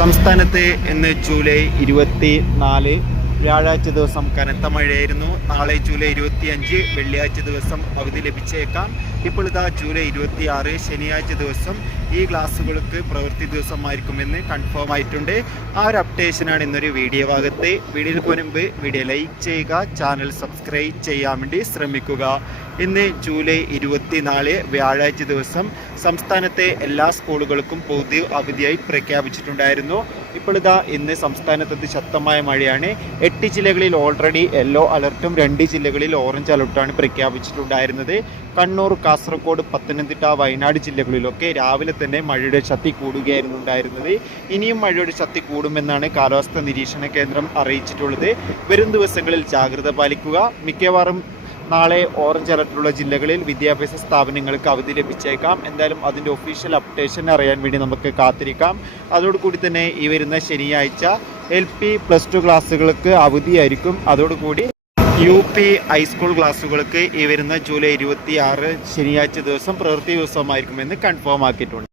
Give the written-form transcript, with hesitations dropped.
സംസ്ഥാനത്ത് ഇന്ന് ജൂലൈ 24 വ്യാഴാഴ്ച ദിവസം കനത്ത മഴയായിരുന്നു. നാളെ ജൂലൈ 25 വെള്ളിയാഴ്ച ദിവസം അവധി ലഭിച്ചേക്കാം. ഇപ്പോൾ ഇതാ ജൂലൈ 26 ശനിയാഴ്ച ദിവസം ഈ ക്ലാസ്സുകൾക്ക് പ്രവൃത്തി ദിവസമായിരിക്കുമെന്ന് കൺഫേം ആയിട്ടുണ്ട്. ആ ഒരു അപ്ഡേഷനാണ് ഇന്നൊരു വീഡിയോ ഭാഗത്ത്. വീഡിയോയിൽ മുൻപ് വീഡിയോ ലൈക്ക് ചെയ്യുക, ചാനൽ സബ്സ്ക്രൈബ് ചെയ്യാൻ വേണ്ടി ശ്രമിക്കുക. ഇന്ന് ജൂലൈ 24 വ്യാഴാഴ്ച ദിവസം സംസ്ഥാനത്തെ എല്ലാ സ്കൂളുകൾക്കും പൊതു അവധിയായി പ്രഖ്യാപിച്ചിട്ടുണ്ടായിരുന്നു. ഇപ്പോൾ ഇതാ ഇന്ന് സംസ്ഥാനത്ത് ശക്തമായ മഴയാണ്. 8 ജില്ലകളിൽ ഓൾറെഡി യെല്ലോ അലർട്ടും 2 ജില്ലകളിൽ ഓറഞ്ച് അലർട്ടാണ് പ്രഖ്യാപിച്ചിട്ടുണ്ടായിരുന്നത്. കണ്ണൂർ, കാസർഗോഡ്, പത്തനംതിട്ട, വയനാട് ജില്ലകളിലൊക്കെ രാവിലെ തന്നെ മഴയുടെ ശക്തി കൂടുകയായിരുന്നു ഉണ്ടായിരുന്നത്. ഇനിയും മഴയുടെ ശക്തി കൂടുമെന്നാണ് കാലാവസ്ഥാ നിരീക്ഷണ കേന്ദ്രം അറിയിച്ചിട്ടുള്ളത്. വരും ദിവസങ്ങളിൽ ജാഗ്രത പാലിക്കുക. മിക്കവാറും നാളെ ഓറഞ്ച് അലർട്ടുള്ള ജില്ലകളിൽ വിദ്യാഭ്യാസ സ്ഥാപനങ്ങൾക്ക് അവധി ലഭിച്ചേക്കാം. എന്തായാലും അതിൻ്റെ ഒഫീഷ്യൽ അപ്ഡേഷൻ അറിയാൻ വേണ്ടി നമുക്ക് കാത്തിരിക്കാം. അതോടുകൂടി തന്നെ ഈ വരുന്ന ശനിയാഴ്ച LP +2 ക്ലാസ്സുകൾക്ക് അവധിയായിരിക്കും. അതോടുകൂടി UP ഹൈസ്കൂൾ ക്ലാസ്സുകൾക്ക് ഈ വരുന്ന ജൂലൈ 26 ശനിയാഴ്ച ദിവസം പ്രവൃത്തി ദിവസമായിരിക്കുമെന്ന് കൺഫേം ആക്കിയിട്ടുണ്ട്.